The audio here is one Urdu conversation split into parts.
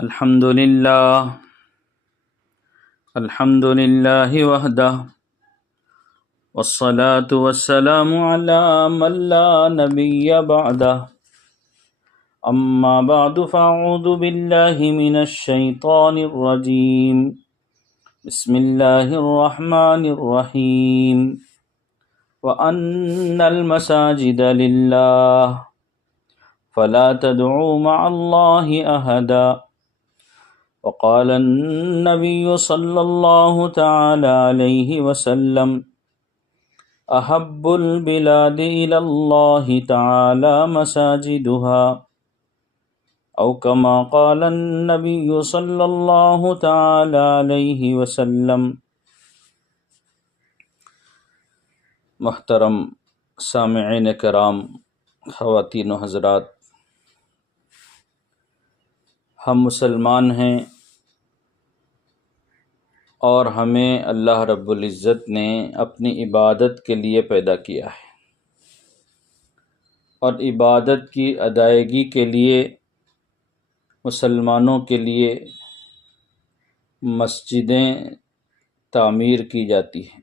الحمد للہ وحدہ والصلاة والسلام على من لا نبی بعدہ اما بعد فاعوذ باللہ من الشیطان الرجیم بسم اللہ الرحمن الرحیم وَأَنَّ الْمَسَاجِدَ لِلَّهِ فَلَا تَدْعُوا مَعَ اللَّهِ أَحَدًا وقال النبي صلى الله تعالى عليه وسلم أحب البلاد إلى الله تعالى مساجدها أو كما قال النبي صلى الله تعالى عليه وسلم۔ محترم سامعین کرام، خواتین و حضرات، ہم مسلمان ہیں اور ہمیں اللہ رب العزت نے اپنی عبادت کے لیے پیدا کیا ہے، اور عبادت کی ادائیگی کے لیے مسلمانوں کے لیے مسجدیں تعمیر کی جاتی ہیں۔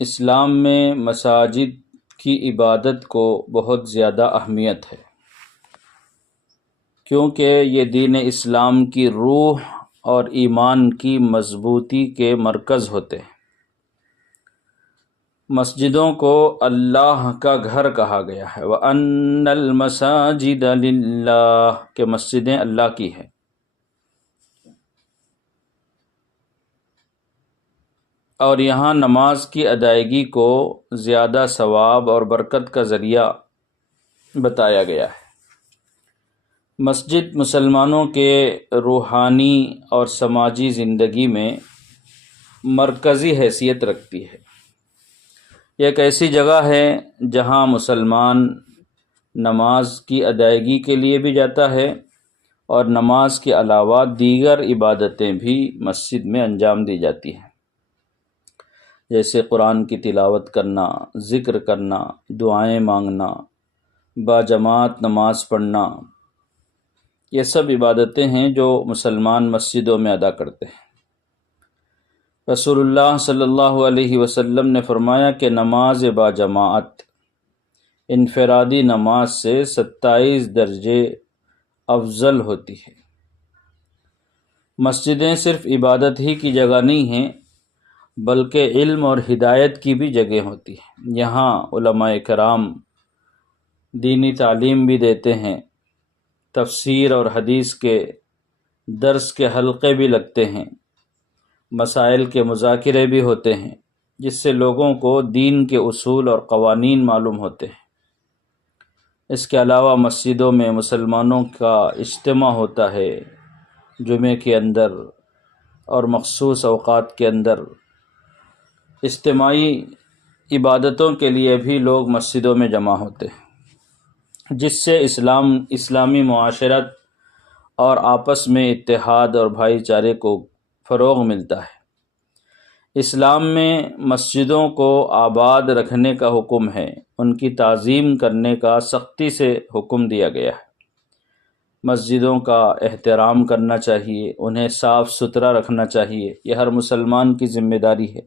اسلام میں مساجد کی عبادت کو بہت زیادہ اہمیت ہے، کیونکہ یہ دین اسلام کی روح اور ایمان کی مضبوطی کے مرکز ہوتے ہیں۔ مسجدوں کو اللہ کا گھر کہا گیا ہے، وَأَنَّ الْمَسَاجِدَ لِلَّهِ، کہ مسجدیں اللہ کی ہیں۔ اور یہاں نماز کی ادائیگی کو زیادہ ثواب اور برکت کا ذریعہ بتایا گیا ہے۔ مسجد مسلمانوں کے روحانی اور سماجی زندگی میں مرکزی حیثیت رکھتی ہے۔ یہ ایک ایسی جگہ ہے جہاں مسلمان نماز کی ادائیگی کے لیے بھی جاتا ہے، اور نماز کے علاوہ دیگر عبادتیں بھی مسجد میں انجام دی جاتی ہیں، جیسے قرآن کی تلاوت کرنا، ذکر کرنا، دعائیں مانگنا، باجماعت نماز پڑھنا۔ یہ سب عبادتیں ہیں جو مسلمان مسجدوں میں ادا کرتے ہیں۔ رسول اللہ صلی اللہ علیہ وسلم نے فرمایا کہ نماز باجماعت انفرادی نماز سے 27 درجے افضل ہوتی ہے۔ مسجدیں صرف عبادت ہی کی جگہ نہیں ہیں، بلکہ علم اور ہدایت کی بھی جگہ ہوتی ہے۔ یہاں علماء کرام دینی تعلیم بھی دیتے ہیں، تفسیر اور حدیث کے درس کے حلقے بھی لگتے ہیں، مسائل کے مذاکرے بھی ہوتے ہیں، جس سے لوگوں کو دین کے اصول اور قوانین معلوم ہوتے ہیں۔ اس کے علاوہ مسجدوں میں مسلمانوں کا اجتماع ہوتا ہے، جمعے کے اندر اور مخصوص اوقات کے اندر اجتماعی عبادتوں کے لیے بھی لوگ مسجدوں میں جمع ہوتے ہیں، جس سے اسلامی معاشرت اور آپس میں اتحاد اور بھائی چارے کو فروغ ملتا ہے۔ اسلام میں مسجدوں کو آباد رکھنے کا حکم ہے، ان کی تعظیم کرنے کا سختی سے حکم دیا گیا ہے۔ مسجدوں کا احترام کرنا چاہیے، انہیں صاف ستھرا رکھنا چاہیے، یہ ہر مسلمان کی ذمہ داری ہے،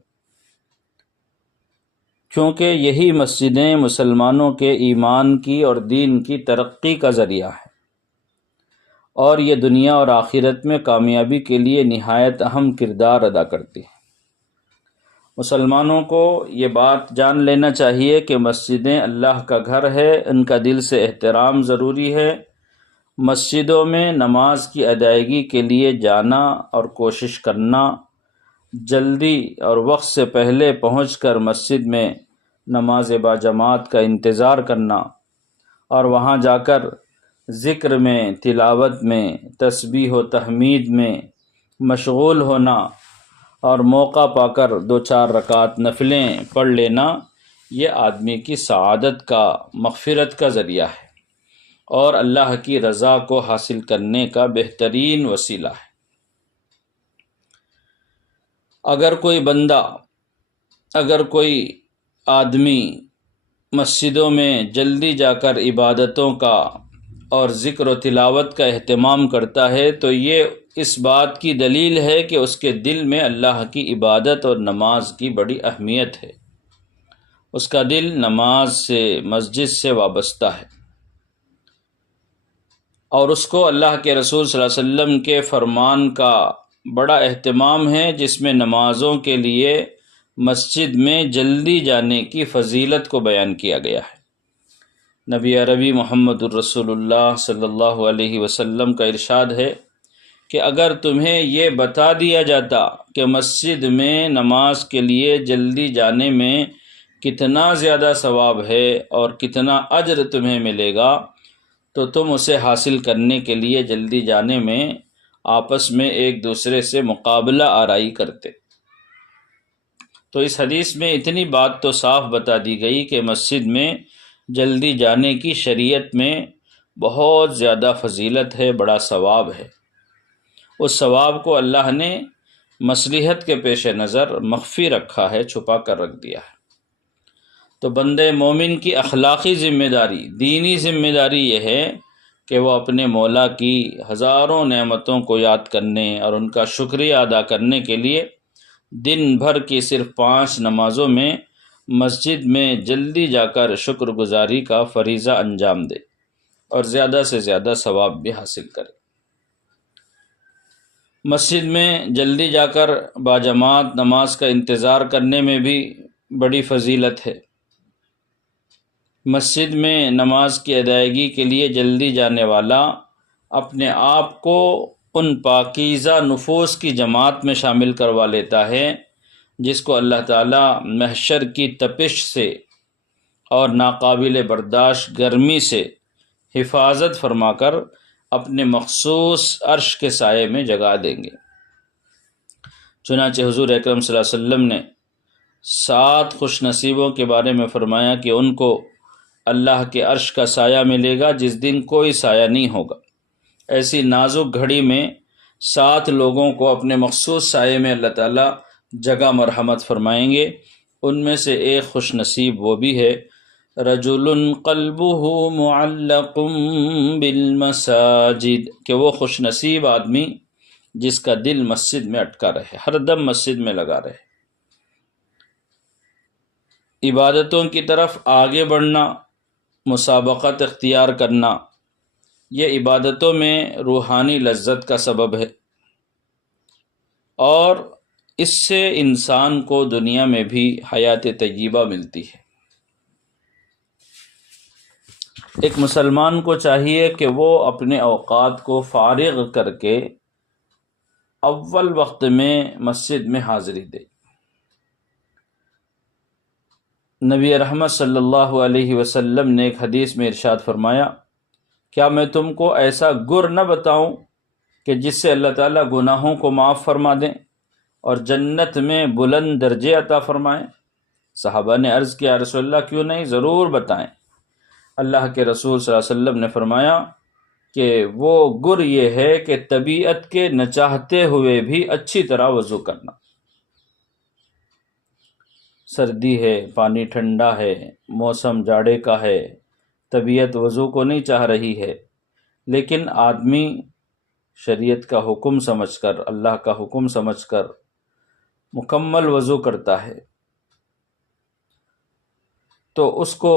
کیونکہ یہی مسجدیں مسلمانوں کے ایمان کی اور دین کی ترقی کا ذریعہ ہے، اور یہ دنیا اور آخرت میں کامیابی کے لیے نہایت اہم کردار ادا کرتی ہے۔ مسلمانوں کو یہ بات جان لینا چاہیے کہ مسجدیں اللہ کا گھر ہے، ان کا دل سے احترام ضروری ہے۔ مسجدوں میں نماز کی ادائیگی کے لیے جانا اور کوشش کرنا، جلدی اور وقت سے پہلے پہنچ کر مسجد میں نماز باجماعت کا انتظار کرنا، اور وہاں جا کر ذکر میں، تلاوت میں، تسبیح و تحمید میں مشغول ہونا، اور موقع پا کر 2-4 رکعت نفلیں پڑھ لینا، یہ آدمی کی سعادت کا، مغفرت کا ذریعہ ہے، اور اللہ کی رضا کو حاصل کرنے کا بہترین وسیلہ ہے۔ اگر کوئی آدمی مسجدوں میں جلدی جا کر عبادتوں کا اور ذکر و تلاوت کا اہتمام کرتا ہے تو یہ اس بات کی دلیل ہے کہ اس کے دل میں اللہ کی عبادت اور نماز کی بڑی اہمیت ہے۔ اس کا دل نماز سے، مسجد سے وابستہ ہے، اور اس کو اللہ کے رسول صلی اللہ علیہ وسلم کے فرمان کا بڑا اہتمام ہے، جس میں نمازوں کے لیے مسجد میں جلدی جانے کی فضیلت کو بیان کیا گیا ہے۔ نبی عربی محمد الرسول اللہ صلی اللہ علیہ وسلم کا ارشاد ہے کہ اگر تمہیں یہ بتا دیا جاتا کہ مسجد میں نماز کے لیے جلدی جانے میں کتنا زیادہ ثواب ہے اور کتنا اجر تمہیں ملے گا تو تم اسے حاصل کرنے کے لیے جلدی جانے میں آپس میں ایک دوسرے سے مقابلہ آرائی کرتے۔ تو اس حدیث میں اتنی بات تو صاف بتا دی گئی کہ مسجد میں جلدی جانے کی شریعت میں بہت زیادہ فضیلت ہے، بڑا ثواب ہے۔ اس ثواب کو اللہ نے مصلحت کے پیش نظر مخفی رکھا ہے، چھپا کر رکھ دیا ہے۔ تو بندے مومن کی اخلاقی ذمہ داری، دینی ذمہ داری یہ ہے کہ وہ اپنے مولا کی ہزاروں نعمتوں کو یاد کرنے اور ان کا شکریہ ادا کرنے کے لیے دن بھر کی صرف 5 نمازوں میں مسجد میں جلدی جا کر شکر گزاری کا فریضہ انجام دے اور زیادہ سے زیادہ ثواب بھی حاصل کرے۔ مسجد میں جلدی جا کر باجماعت نماز کا انتظار کرنے میں بھی بڑی فضیلت ہے۔ مسجد میں نماز کی ادائیگی کے لیے جلدی جانے والا اپنے آپ کو ان پاکیزہ نفوس کی جماعت میں شامل کروا لیتا ہے جس کو اللہ تعالیٰ محشر کی تپش سے اور ناقابل برداشت گرمی سے حفاظت فرما کر اپنے مخصوص عرش کے سائے میں جگا دیں گے۔ چنانچہ حضور اکرم صلی اللہ علیہ وسلم نے 7 خوش نصیبوں کے بارے میں فرمایا کہ ان کو اللہ کے عرش کا سایہ ملے گا جس دن کوئی سایہ نہیں ہوگا۔ ایسی نازک گھڑی میں 7 لوگوں کو اپنے مخصوص سائے میں اللہ تعالیٰ جگہ مرحمت فرمائیں گے۔ ان میں سے ایک خوش نصیب وہ بھی ہے رجل قلبہ معلق بالمساجد، کہ وہ خوش نصیب آدمی جس کا دل مسجد میں اٹکا رہے، ہر دم مسجد میں لگا رہے۔ عبادتوں کی طرف آگے بڑھنا، مسابقت اختیار کرنا، یہ عبادتوں میں روحانی لذت کا سبب ہے، اور اس سے انسان کو دنیا میں بھی حیات طیبہ ملتی ہے۔ ایک مسلمان کو چاہیے کہ وہ اپنے اوقات کو فارغ کر کے اول وقت میں مسجد میں حاضری دے۔ نبی رحمت صلی اللہ علیہ وسلم نے ایک حدیث میں ارشاد فرمایا، کیا میں تم کو ایسا گر نہ بتاؤں کہ جس سے اللہ تعالیٰ گناہوں کو معاف فرما دیں اور جنت میں بلند درجے عطا فرمائیں؟ صحابہ نے عرض کیا، رسول اللہ کیوں نہیں، ضرور بتائیں۔ اللہ کے رسول صلی اللہ علیہ وسلم نے فرمایا کہ وہ گر یہ ہے کہ طبیعت کے نہ چاہتے ہوئے بھی اچھی طرح وضو کرنا۔ سردی ہے، پانی ٹھنڈا ہے، موسم جاڑے کا ہے، طبیعت وضو کو نہیں چاہ رہی ہے، لیکن آدمی شریعت کا حکم سمجھ کر، اللہ کا حکم سمجھ کر مکمل وضو کرتا ہے تو اس کو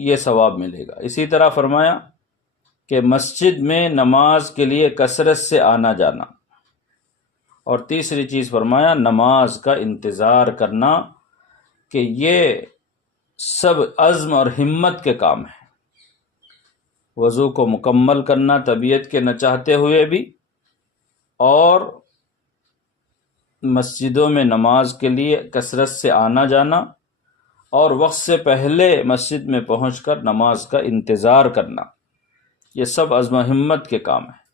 یہ ثواب ملے گا۔ اسی طرح فرمایا کہ مسجد میں نماز کے لیے کثرت سے آنا جانا، اور تیسری چیز فرمایا نماز کا انتظار کرنا، کہ یہ سب عزم اور ہمت کے کام ہیں۔ وضو کو مکمل کرنا طبیعت کے نہ چاہتے ہوئے بھی، اور مسجدوں میں نماز کے لیے کثرت سے آنا جانا، اور وقت سے پہلے مسجد میں پہنچ کر نماز کا انتظار کرنا، یہ سب عزم و ہمت کے کام ہیں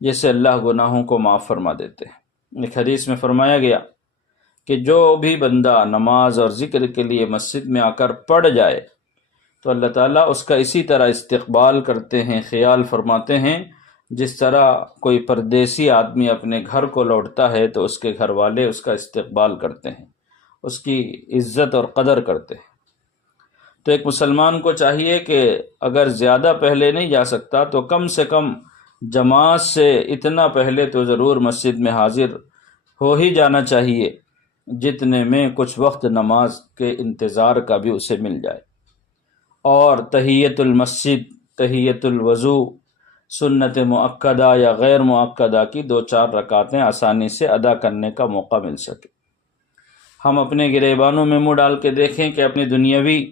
جس سے اللہ گناہوں کو معاف فرما دیتے ہیں۔ ایک حدیث میں فرمایا گیا کہ جو بھی بندہ نماز اور ذکر کے لیے مسجد میں آ کر پڑ جائے تو اللہ تعالیٰ اس کا اسی طرح استقبال کرتے ہیں، خیال فرماتے ہیں جس طرح کوئی پردیسی آدمی اپنے گھر کو لوٹتا ہے تو اس کے گھر والے اس کا استقبال کرتے ہیں، اس کی عزت اور قدر کرتے ہیں۔ تو ایک مسلمان کو چاہیے کہ اگر زیادہ پہلے نہیں جا سکتا تو کم سے کم جماعت سے اتنا پہلے تو ضرور مسجد میں حاضر ہو ہی جانا چاہیے، جتنے میں کچھ وقت نماز کے انتظار کا بھی اسے مل جائے۔ اور تحیۃ المسجد، تحیۃ الوضو، سنت مؤکدہ یا غیر مؤکدہ کی 2-4 رکعتیں آسانی سے ادا کرنے کا موقع مل سکے۔ ہم اپنے گریبانوں میں منہ ڈال کے دیکھیں کہ اپنی دنیاوی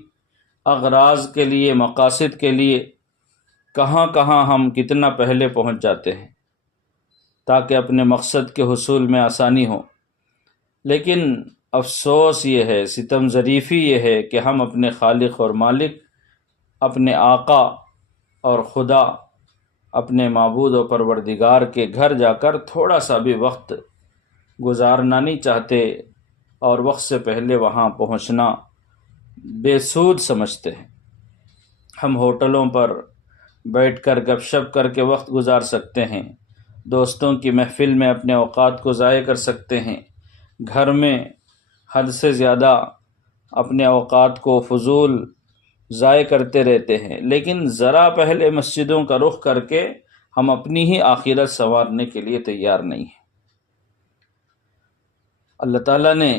اغراض کے لیے، مقاصد کے لیے کہاں کہاں ہم کتنا پہلے پہنچ جاتے ہیں تاکہ اپنے مقصد کے حصول میں آسانی ہو۔ لیکن افسوس یہ ہے، ستم ظریفی یہ ہے کہ ہم اپنے خالق اور مالک، اپنے آقا اور خدا، اپنے معبود و پروردگار کے گھر جا کر تھوڑا سا بھی وقت گزارنا نہیں چاہتے، اور وقت سے پہلے وہاں پہنچنا بے سود سمجھتے ہیں۔ ہم ہوٹلوں پر بیٹھ کر گپ شپ کر کے وقت گزار سکتے ہیں، دوستوں کی محفل میں اپنے اوقات کو ضائع کر سکتے ہیں، گھر میں حد سے زیادہ اپنے اوقات کو فضول ضائع کرتے رہتے ہیں، لیکن ذرا پہلے مسجدوں کا رخ کر کے ہم اپنی ہی آخرت سنوارنے کے لیے تیار نہیں ہیں۔ اللہ تعالیٰ نے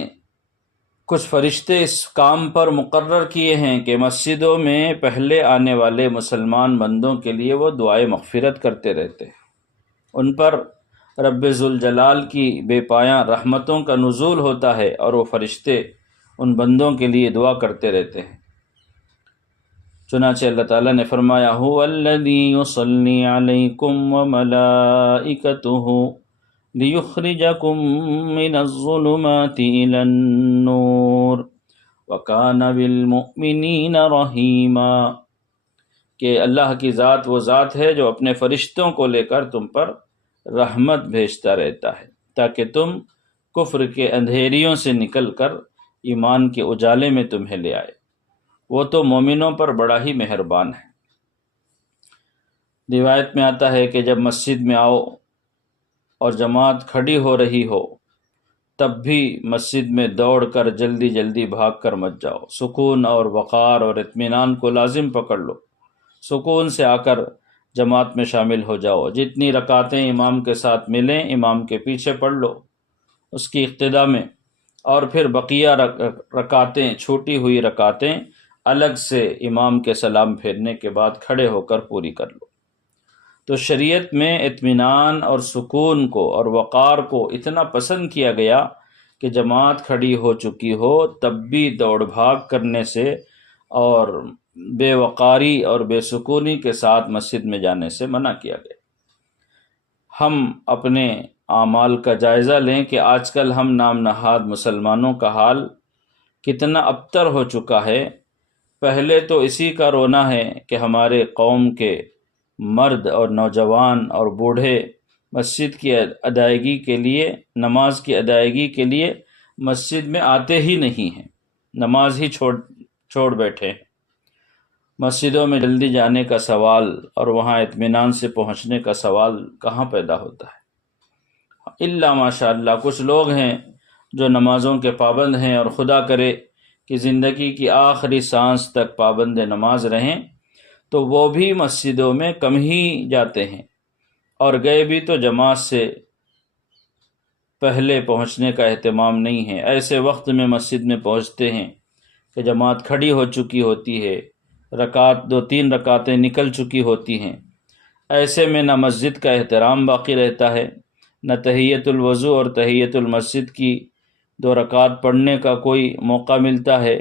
کچھ فرشتے اس کام پر مقرر کیے ہیں کہ مسجدوں میں پہلے آنے والے مسلمان بندوں کے لیے وہ دعائے مغفرت کرتے رہتے ہیں، ان پر رب ذوالجلال کی بے پایاں رحمتوں کا نزول ہوتا ہے، اور وہ فرشتے ان بندوں کے لیے دعا کرتے رہتے ہیں۔ چنانچہ اللہ تعالیٰ نے فرمایا هو الذی یصلی علیکم وملائکتہ لیخرجکم من الظلمات الی النور وکان بالمؤمنین رحیما، کہ اللہ کی ذات وہ ذات ہے جو اپنے فرشتوں کو لے کر تم پر رحمت بھیجتا رہتا ہے تاکہ تم کفر کے اندھیریوں سے نکل کر ایمان کے اجالے میں تمہیں لے آئے۔ وہ تو مومنوں پر بڑا ہی مہربان ہے۔ روایت میں آتا ہے کہ جب مسجد میں آؤ اور جماعت کھڑی ہو رہی ہو تب بھی مسجد میں دوڑ کر جلدی جلدی بھاگ کر مت جاؤ، سکون اور وقار اور اطمینان کو لازم پکڑ لو، سکون سے آ کر جماعت میں شامل ہو جاؤ، جتنی رکعتیں امام کے ساتھ ملیں امام کے پیچھے پڑھ لو اس کی اقتداء میں، اور پھر بقیہ رکعتیں، چھوٹی ہوئی رکعتیں الگ سے امام کے سلام پھیرنے کے بعد کھڑے ہو کر پوری کر لو۔ تو شریعت میں اطمینان اور سکون کو اور وقار کو اتنا پسند کیا گیا کہ جماعت کھڑی ہو چکی ہو تب بھی دوڑ بھاگ کرنے سے اور بے وقاری اور بے سکونی کے ساتھ مسجد میں جانے سے منع کیا گیا۔ ہم اپنے اعمال کا جائزہ لیں کہ آج کل ہم نام نہاد مسلمانوں کا حال کتنا ابتر ہو چکا ہے۔ پہلے تو اسی کا رونا ہے کہ ہمارے قوم کے مرد اور نوجوان اور بوڑھے مسجد کی ادائیگی کے لیے، نماز کی ادائیگی کے لیے مسجد میں آتے ہی نہیں ہیں، نماز ہی چھوڑ بیٹھے ہیں۔ مسجدوں میں جلدی جانے کا سوال اور وہاں اطمینان سے پہنچنے کا سوال کہاں پیدا ہوتا ہے؟ الا ماشاء اللہ کچھ لوگ ہیں جو نمازوں کے پابند ہیں، اور خدا کرے کہ زندگی کی آخری سانس تک پابند نماز رہیں، تو وہ بھی مسجدوں میں کم ہی جاتے ہیں، اور گئے بھی تو جماعت سے پہلے پہنچنے کا اہتمام نہیں ہے۔ ایسے وقت میں مسجد میں پہنچتے ہیں کہ جماعت کھڑی ہو چکی ہوتی ہے، 2-3 رکعتیں نکل چکی ہوتی ہیں۔ ایسے میں نہ مسجد کا احترام باقی رہتا ہے، نہ تحیۃ الوضو اور تحیۃ المسجد کی 2 رکعت پڑھنے کا کوئی موقع ملتا ہے،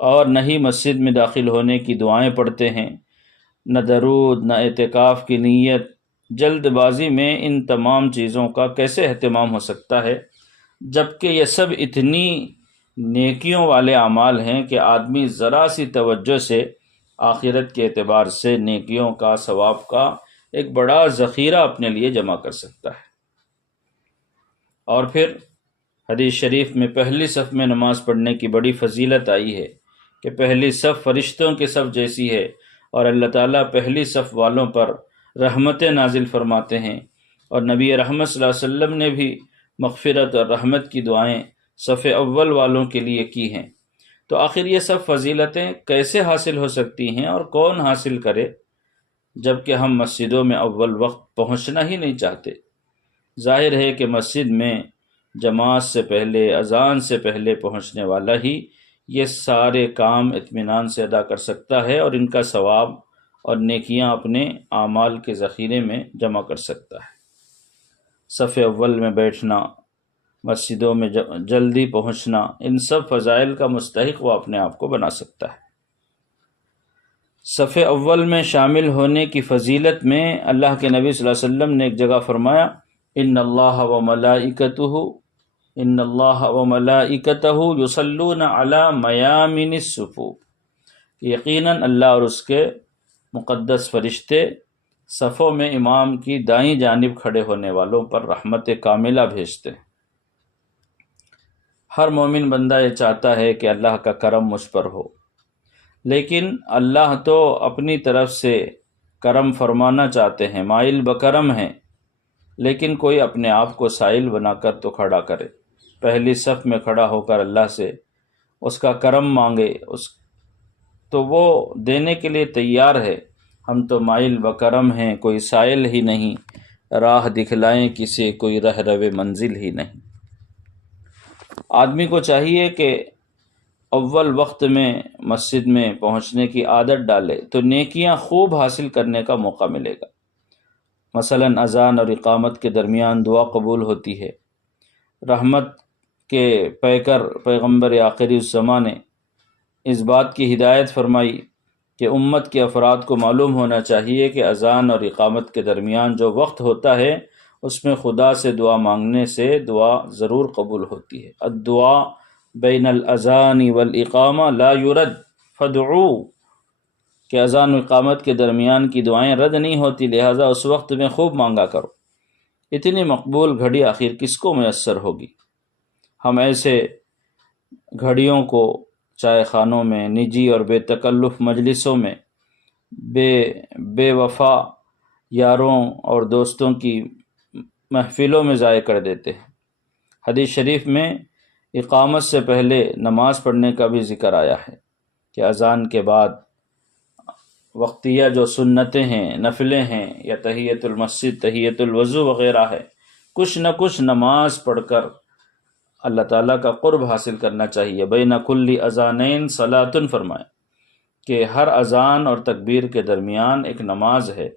اور نہ ہی مسجد میں داخل ہونے کی دعائیں پڑھتے ہیں، نہ درود، نہ اعتکاف کی نیت۔ جلد بازی میں ان تمام چیزوں کا کیسے اہتمام ہو سکتا ہے، جبکہ یہ سب اتنی نیکیوں والے اعمال ہیں کہ آدمی ذرا سی توجہ سے آخرت کے اعتبار سے نیکیوں کا، ثواب کا ایک بڑا ذخیرہ اپنے لیے جمع کر سکتا ہے۔ اور پھر حدیث شریف میں پہلی صف میں نماز پڑھنے کی بڑی فضیلت آئی ہے کہ پہلی صف فرشتوں کی صف جیسی ہے، اور اللہ تعالیٰ پہلی صف والوں پر رحمتیں نازل فرماتے ہیں، اور نبی رحمت صلی اللہ علیہ وسلم نے بھی مغفرت اور رحمت کی دعائیں صف اول والوں کے لیے کی ہیں۔ تو آخر یہ سب فضیلتیں کیسے حاصل ہو سکتی ہیں اور کون حاصل کرے، جبکہ ہم مسجدوں میں اول وقت پہنچنا ہی نہیں چاہتے؟ ظاہر ہے کہ مسجد میں جماعت سے پہلے، اذان سے پہلے پہنچنے والا ہی یہ سارے کام اطمینان سے ادا کر سکتا ہے اور ان کا ثواب اور نیکیاں اپنے اعمال کے ذخیرے میں جمع کر سکتا ہے۔ صف اول میں بیٹھنا، مسجدوں میں جلدی پہنچنا، ان سب فضائل کا مستحق وہ اپنے آپ کو بنا سکتا ہے۔ صف اول میں شامل ہونے کی فضیلت میں اللہ کے نبی صلی اللہ علیہ وسلم نے ایک جگہ فرمایا، ان اللہ و ملائکتہ یصلون علی میامن الصفوف، یقیناً اللہ اور اس کے مقدس فرشتے صفوں میں امام کی دائیں جانب کھڑے ہونے والوں پر رحمت کاملہ بھیجتے ہیں۔ ہر مومن بندہ یہ چاہتا ہے کہ اللہ کا کرم مجھ پر ہو، لیکن اللہ تو اپنی طرف سے کرم فرمانا چاہتے ہیں، مائل بکرم ہیں، لیکن کوئی اپنے آپ کو سائل بنا کر تو کھڑا کرے، پہلی صف میں کھڑا ہو کر اللہ سے اس کا کرم مانگے، تو وہ دینے کے لیے تیار ہے۔ ہم تو مائل بکرم ہیں، کوئی سائل ہی نہیں، راہ دکھلائیں کسے، کوئی رہ روے منزل ہی نہیں۔ آدمی کو چاہیے کہ اول وقت میں مسجد میں پہنچنے کی عادت ڈالے تو نیکیاں خوب حاصل کرنے کا موقع ملے گا۔ مثلاً اذان اور اقامت کے درمیان دعا قبول ہوتی ہے۔ رحمت کے پیکر پیغمبر آخری الزماں نے اس بات کی ہدایت فرمائی کہ امت کے افراد کو معلوم ہونا چاہیے کہ اذان اور اقامت کے درمیان جو وقت ہوتا ہے اس میں خدا سے دعا مانگنے سے دعا ضرور قبول ہوتی ہے۔ الدعاء بین الاذان والاقامہ لا یرد فادعوا، کہ اذان و اقامت کے درمیان کی دعائیں رد نہیں ہوتی، لہٰذا اس وقت میں خوب مانگا کرو۔ اتنی مقبول گھڑی آخر کس کو میسر ہوگی؟ ہم ایسے گھڑیوں کو چائے خانوں میں، نجی اور بے تکلف مجلسوں میں، بے وفا یاروں اور دوستوں کی محفلوں میں ضائع کر دیتے ہیں۔ حدیث شریف میں اقامت سے پہلے نماز پڑھنے کا بھی ذکر آیا ہے کہ اذان کے بعد وقتیہ جو سنتیں ہیں، نفلیں ہیں، یا تحیۃ المسجد، تحیۃ الوضو وغیرہ ہے، کچھ نہ کچھ نماز پڑھ کر اللہ تعالیٰ کا قرب حاصل کرنا چاہیے۔ بین کل اذانین صلاۃ، فرمایا کہ ہر اذان اور تکبیر کے درمیان ایک نماز ہے۔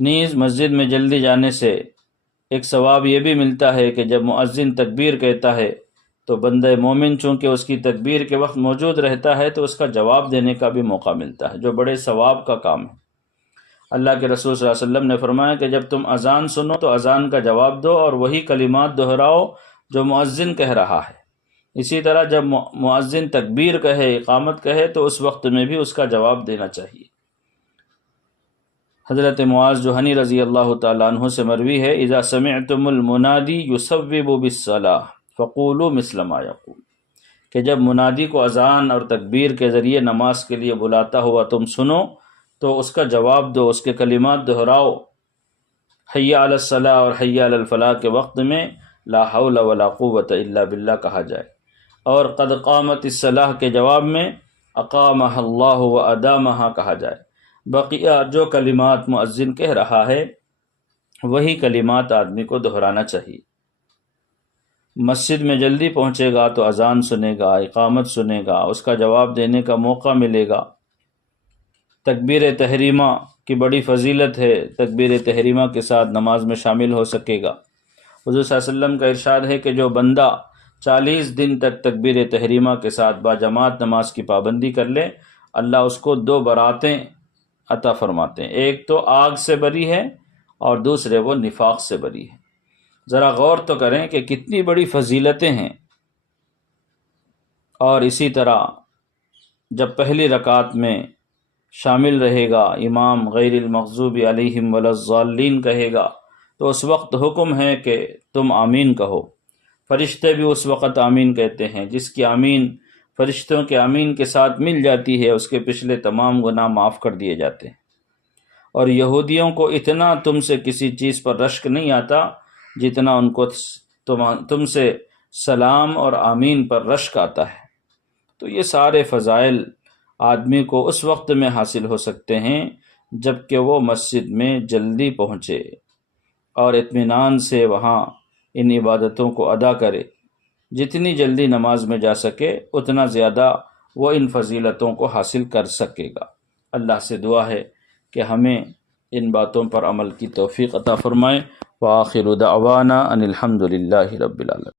نیز مسجد میں جلدی جانے سے ایک ثواب یہ بھی ملتا ہے کہ جب مؤذن تکبیر کہتا ہے تو بندہ مومن چونکہ اس کی تکبیر کے وقت موجود رہتا ہے تو اس کا جواب دینے کا بھی موقع ملتا ہے، جو بڑے ثواب کا کام ہے۔ اللہ کے رسول صلی اللہ علیہ وسلم نے فرمایا کہ جب تم اذان سنو تو اذان کا جواب دو اور وہی کلمات دہراؤ جو مؤذن کہہ رہا ہے۔ اسی طرح جب مؤذن تکبیر کہے، اقامت کہے، تو اس وقت میں بھی اس کا جواب دینا چاہیے۔ حضرت معاذ جوہنی رضی اللہ تعالیٰ عنہ سے مروی ہے، اذا سمعتم المنادی یصوب بالصلاۃ فقولوا مثل ما یقول، کہ جب منادی کو اذان اور تکبیر کے ذریعے نماز کے لیے بلاتا ہوا تم سنو تو اس کا جواب دو، اس کے کلمات دہراؤ۔ حی علی الصلاۃ اور حی علی الفلاح کے وقت میں لا حول ولا قوت الا باللہ کہا جائے، اور قد قامت الصلاۃ کے جواب میں اقامہ اللہ و ادامہ کہا جائے۔ بقیہ جو کلمات مؤذن کہہ رہا ہے وہی کلمات آدمی کو دہرانا چاہیے۔ مسجد میں جلدی پہنچے گا تو اذان سنے گا، اقامت سنے گا، اس کا جواب دینے کا موقع ملے گا۔ تکبیر تحریمہ کی بڑی فضیلت ہے، تکبیر تحریمہ کے ساتھ نماز میں شامل ہو سکے گا۔ حضور صلی اللہ علیہ وسلم کا ارشاد ہے کہ جو بندہ 40 دن تک تکبیر تحریمہ کے ساتھ باجماعت نماز کی پابندی کر لے، اللہ اس کو 2 براتیں عطا فرماتے ہیں، ایک تو آگ سے بری ہے اور دوسرے وہ نفاق سے بری ہے۔ ذرا غور تو کریں کہ کتنی بڑی فضیلتیں ہیں۔ اور اسی طرح جب پہلی رکعت میں شامل رہے گا، امام غیر المغضوب علیہم ولا الضالین کہے گا تو اس وقت حکم ہے کہ تم آمین کہو۔ فرشتے بھی اس وقت آمین کہتے ہیں، جس کی آمین فرشتوں کے آمین کے ساتھ مل جاتی ہے اس کے پچھلے تمام گناہ معاف کر دیے جاتے ہیں۔ اور یہودیوں کو اتنا تم سے کسی چیز پر رشک نہیں آتا جتنا ان کو تم سے سلام اور آمین پر رشک آتا ہے۔ تو یہ سارے فضائل آدمی کو اس وقت میں حاصل ہو سکتے ہیں جب کہ وہ مسجد میں جلدی پہنچے اور اطمینان سے وہاں ان عبادتوں کو ادا کرے۔ جتنی جلدی نماز میں جا سکے اتنا زیادہ وہ ان فضیلتوں کو حاصل کر سکے گا۔ اللہ سے دعا ہے کہ ہمیں ان باتوں پر عمل کی توفیق عطا فرمائے۔ وآخر دعوانا ان الحمد للہ رب العالمین۔